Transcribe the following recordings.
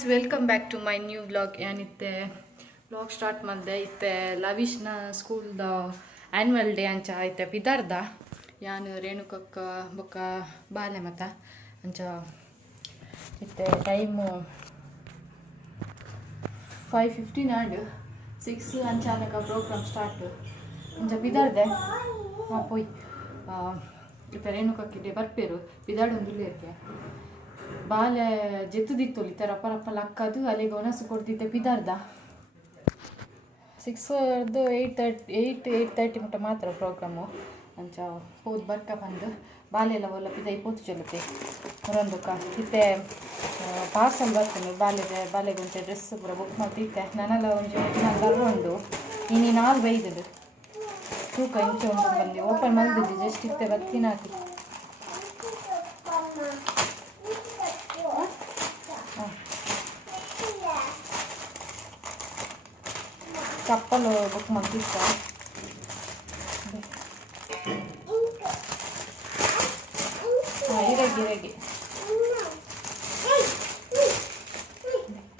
Guys welcome back to my new vlog ಏನಿತ್ತೆ vlog start ಮಾಡಿದೆ ಇತ್ತೆ ಲವಿಶ್ನ ಸ್ಕೂಲ್ದ ಆ್ಯನ್ಯುವಲ್ ಡೇ ಅಂಚ ಐತೆ ಬಿದಾರ್ದ ಯಾನು ರೇಣುಕಕ್ಕ ಬೊಕ್ಕ ಬಾಲೆ ಮತ ಅಂಚ ಇತ್ತೆ ಟೈಮು 5:15 ಆಂಡ್ 6 ಅಂಚಾನಕ ಪ್ರೋಗ್ರಾಮ್ ಸ್ಟಾರ್ಟ್ ಅಂಚ ಬಿದಾರ್ದೆ ಪೋಯ್ ಇತ್ತೆ ರೇಣುಕಕ್ಕಿಡೆ ಬರ್ಪೇರು ಬಿದಾಡೊಂದುಲ್ಲೇರ್ಗೆ ಬಾಲೆ ಜೆತ್ತುದಿತ್ತು ಈ ಥರ ರಪ್ಪ ಲಕ್ಕದು ಅಲ್ಲಿಗೆ ಒನಸು ಕೊಡ್ತಿದ್ದೆ ಬಿದಾರ್ದ 6 8:30 ಮುಟ್ಟ ಮಾತ್ರ ಪ್ರೋಗ್ರಾಮು ಅಂಚ ಹೋದ್ ಬರ್ಕ ಬಂದು ಬಾಲೆಲ್ಲ ಒಲ್ಲ ಪಿದ ಪೋತು ಚಲುತ್ತೆ ಹೊರೊಂದುಕ ಇತ್ತೆ ಪಾರ್ಸಲ್ ಬರ್ತೇನೆ ಬಾಲೆಗೆ ಒಂಚೆ ಡ್ರೆಸ್ ಪೂರ ಬುಕ್ ಮಾಡ್ತಿದ್ದೆ ನಾನೆಲ್ಲ ಒಂಚೂರು ನಾನು ಉಂಡು ಇನ್ನು 4-5 ತೂಕ ಇಂಚೆ ಉಂಟು ಬಂದು ಓಪನ್ ಮಾಡಿದ್ದು ಜಸ್ಟ್ ಇತ್ತೆ ಬತ್ತಿನ ಹಾಕಿ ಚಪ್ಪಲು ಬುಕ್ ಮಾಡ್ತಿದ್ದ ಇರಗೆ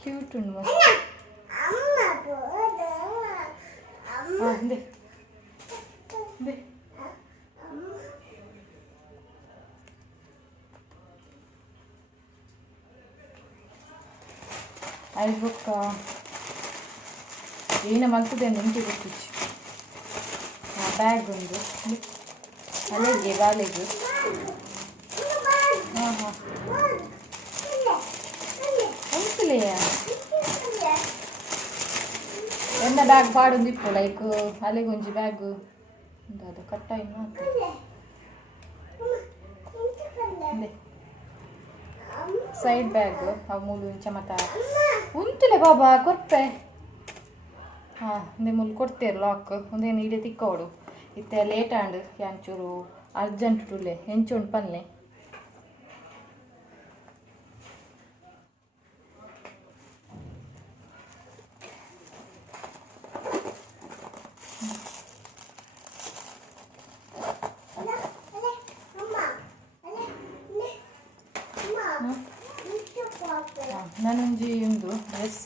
ಕ್ಯೂಟ್ ಉಂಟು ಮಸ್ತ್ ಅಲ್ಲಿ ಬುಕ್ಕ ಏನ ಮಲ್ತದೆ ನಿಂತು ಗೊತ್ತಿಚ್ಚು ಬ್ಯಾಗ್ ಒಂದು ಅಲೆಗೆ ಬಾಲೆಗೆ ಹಾಂ ಹಾಂ ಅಂಕಲೆಯಾ ಎಂದ ಬ್ಯಾಗ್ ಪಾಡೊಂದಿಪ್ಪು ಲೈಕ್ ಅಲೆಗೊಂಜಿ ಬ್ಯಾಗ್ ಅದು ಕಟ್ಟ ಇನ್ನು ಸೈಡ್ ಬ್ಯಾಗ್ ಅವು ಮೂಲು ಇಂಚ ಮತ ಉಂತುಲೆ ಬಾಬಾ ಕೊರ್ಪೆ ಹಾಂ ಒಂದೇ ಮೂಲು ಕೊಡ್ತೇರು ಲಾಕ್ ಒಂದೇನು ಇಡೀ ತಿಕ್ಕೋಡು ಇತ್ತೆ ಲೇಟ್ ಆಂಡ್ ಕ್ಯಾಂಚೂರು ಅರ್ಜೆಂಟ್ ಟುಲೆ ಹೆಂಚುಂಡು ಪನ್ಲೆ ನಾನೊಂಜಿ ಒಂದು ಡ್ರೆಸ್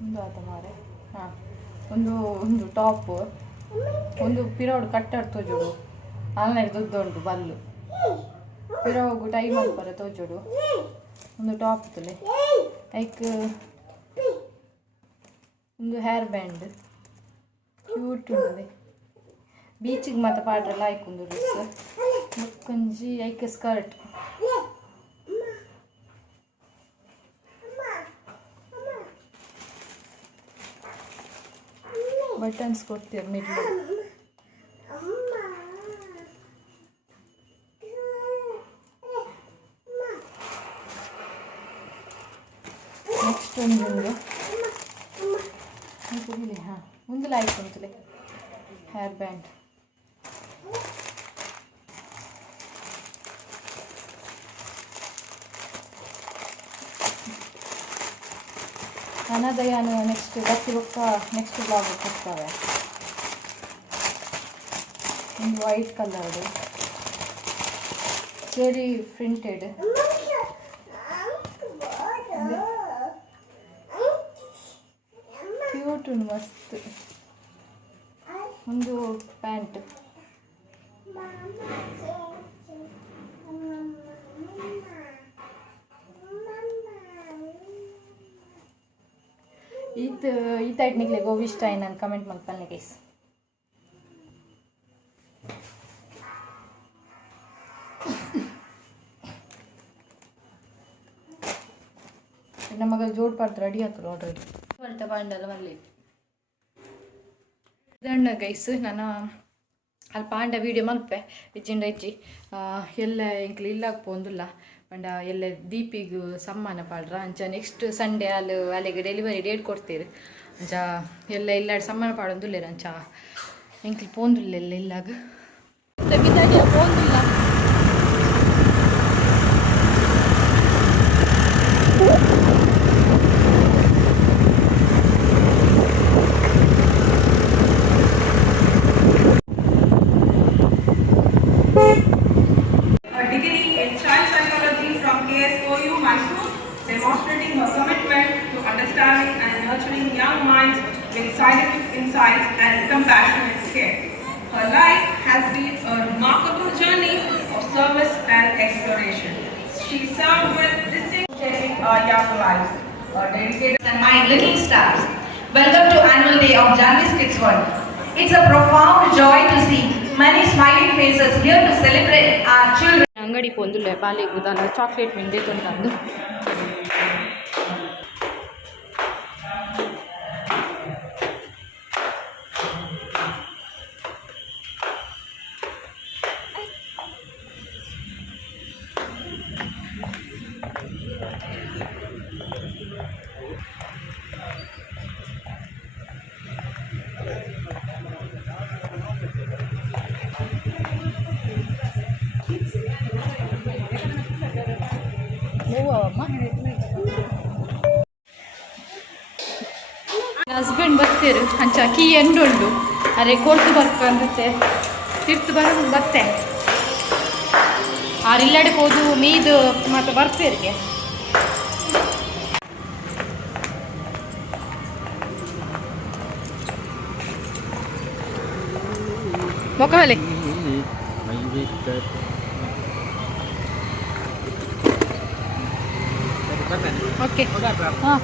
ಒಂದು ಆತ ಮಾರೆ ಹಾಂ ಒಂದು ಟಾಪ್ ಒಂದು ಪಿರೋಡ್ ಕಟ್ಟರ್ ತೋಜುಡು ಆನ್ಲೈನ್ ದುಡ್ಡು ಬಲ್ಲು ಪಿರೋಗು ಟೈಮ್ ಅಲ್ಪರ ತೋಜುಡು ಒಂದು ಟಾಪ್ ತುಲೆ ಲೈಕ್ ಒಂದು ಹೇರ್ ಬ್ಯಾಂಡ್ ಕ್ಯೂಟ್ ಉಂಟದೆ ಬೀಚಿಗೆ ಮಾತ್ರ ಪಾಡ್ರಲ್ಲ ಆಯ್ಕೊಂದು ಡ್ರೆಸ್ ಮಕ್ಕೊಂಜಿ ಐಕೆ ಸ್ಕರ್ಟ್ ಬಟನ್ಸ್ ಕೊಡ್ತೀರಿ ಮಿಡ್ಲು ನೆಕ್ಸ್ಟ್ ಒಂದು ಹಾಂ ಒಂದು ಲೈಕ್ ಉಂಟುಲೆ ಹೇರ್ ಬ್ಯಾಂಡ್ ಅನಾದಯಾನು ನೆಕ್ಸ್ಟ್ ಬತ್ತಿ ಬೊಕ್ಕ ನೆಕ್ಸ್ಟ್ ಬ್ಲಾಗ್ ಕೊಡ್ತವೆ ಒಂದು ವೈಟ್ ಕಲರ್ದು ಚೆರಿ ಪ್ರಿಂಟೆಡ್ ಕ್ಯೂಟ್ ಉಂಟು ಮಸ್ತ್ ಒಂದು ಪ್ಯಾಂಟ್ ಈ ಟೈಟ್ನಿಗೆ ಗೋವಿಷ್ಟ ನಾನು ಕಮೆಂಟ್ ಮಾಡ್ತಾನೆ ಗೈಸ್ ನಮಗ ಜೋಡ್ ಪಾಡ್ತು ರೆಡಿ ಆಯ್ತು ಆಲ್ರೆಡಿ ಹೊರಟ ಬಾಂಡಲ್ಲ ಮಲ್ಲಿ ಇದಣ್ಣ ಗೈಸ್ ನಾನು ಅಲ್ಲಿ ಪಾಂಡ ವೀಡಿಯೋ ಮಲ್ಪೆ ಇಜ್ಜಿಂಡ ಇಜ್ಜಿ ಎಲ್ಲ ಇಂಕ್ಲಿ ಇಲ್ಲಾಗ ಪೋಂದಿಲ್ಲ ಪಂಡ ಎಲ್ಲ ದೀಪಿಗೂ ಸಮ್ಮಾನ ಪಾಡ್ರ ಅಂಚ ನೆಕ್ಸ್ಟ್ ಸಂಡೇ ಅಲ್ಲಿಗೆ ಡೆಲಿವರಿ ಡೇಟ್ ಕೊಡ್ತೀರಿ ಅಂಚ ಎಲ್ಲ ಇಲ್ಲಾಡಿ ಸಮ್ಮಾನ ಪಾಡೊಂದುಲ್ಲೇರ ಅಂಚ ಎಂಕ್ಲಿ ಪೋಂದುಲ್ಲ ಎಲ್ಲ ಇಲ್ಲಾಗ ಪೋಂದಿಲ್ಲ celebration. She served with distinction shaping our young lives. Dedicated and my little stars. Welcome to annual day of Janvi's Kids World. It's a profound joy to see many smiling faces here to celebrate our children. ಅಂಗಡಿ ಪೊಂದುಲೆ ಬಾಲಿಗೆ ದಾಲ chocolate ಮಿಂದೆ ತಂದು husband ಬರ್ತೀರು ಅಂಚ key ಎಂಡುಂಡು ಅರೆ ಕೊರ್ತು ಬರ್ಕಂದತ್ತೆ ತಿರ್ತು ಬರ್ತೆ ಆರಿಲ್ಲಡೆ ಹೋದು ಮೀದು ಮತ್ತು ಬರ್ತೀರಿಗೆ ಮೊಕವಲೆ okay ಹಾಂ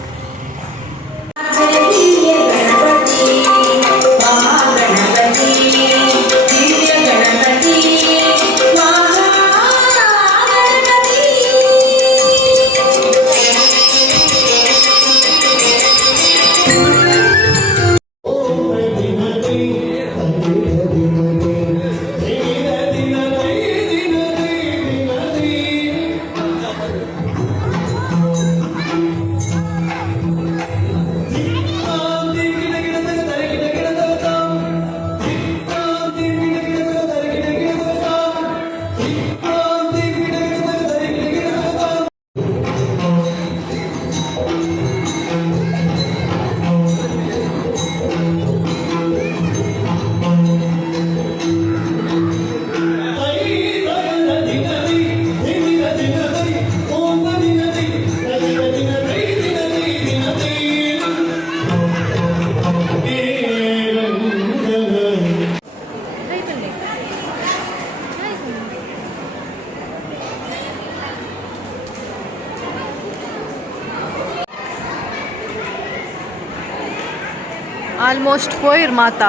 almost ಪೋಯಿರ್ ಮಾತಾ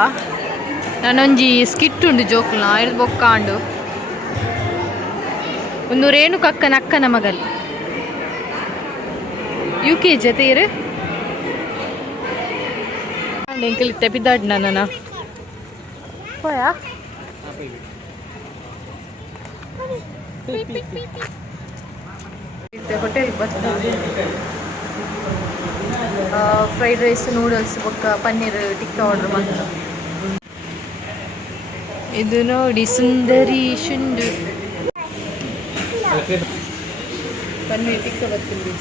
ನಾನೊಂಜಿ skit ಉಂಡು ಜೋಕುಲ ಇದು ಬೊಕ್ಕಾಂಡು ಒಂದು ರೇಣುಕಕ್ಕನ ಅಕ್ಕನ ಮಗಲ್ UKG ಜೊತೆರು ಎಂಕಲ್ ತೆಪಿದಾಡ್ ನನ್ನ ಪೋಯಾ ಹೋಟೆಲ್ ಬರ್ತಾರೆ ಫ್ರೈಡ್ ರೈಸ್ ನೂಡಲ್ಸ್ ಬೊಕ್ಕ ಪನ್ನೀರ್ ಟಿಕ್ಕ ಆರ್ಡರ್ ಮಾಡ್ತಾರೆ ಇದು ನೋಡಿ ಸುಂದರಿ ಶುಂಡು ಪನ್ನೀರ್ ಟಿಕ್ಕ ಬರ್ತೀನಿ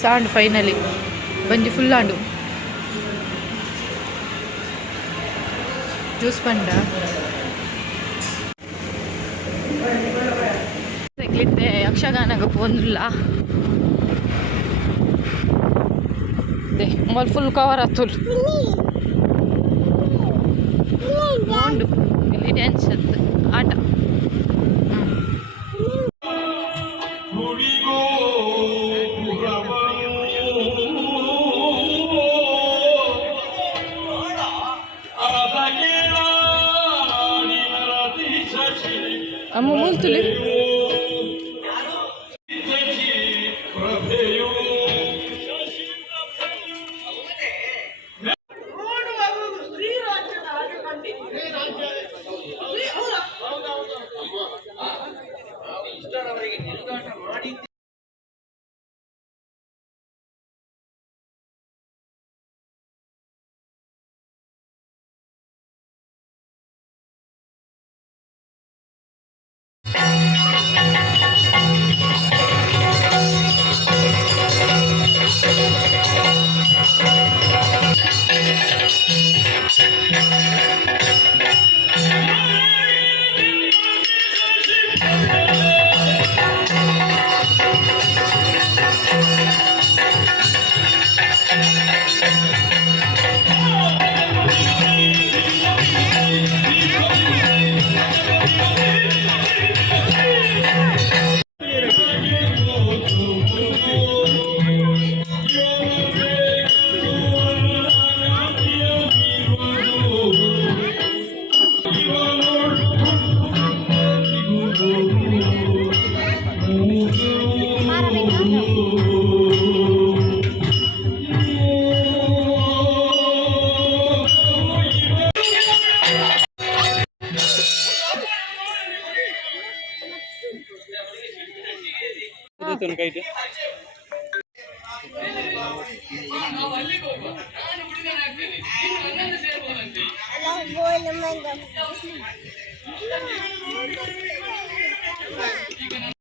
ಸಾಂಡ್ ಫೈನಲಿ ಬಂಜಿ ಫುಲ್ ಆಂಡು ಜ್ಯೂಸ್ ಪಂಡ ಯಕ್ಷಗಾನಗ ಪೋಂದುಲ್ಲ दे मला फुल कवर आतुल ಇಲ್ಲಿ ಡ್ಯಾನ್ಸ್ ಆಟ ಅಮ್ಮ ಮೂಲ್ತುಲಿ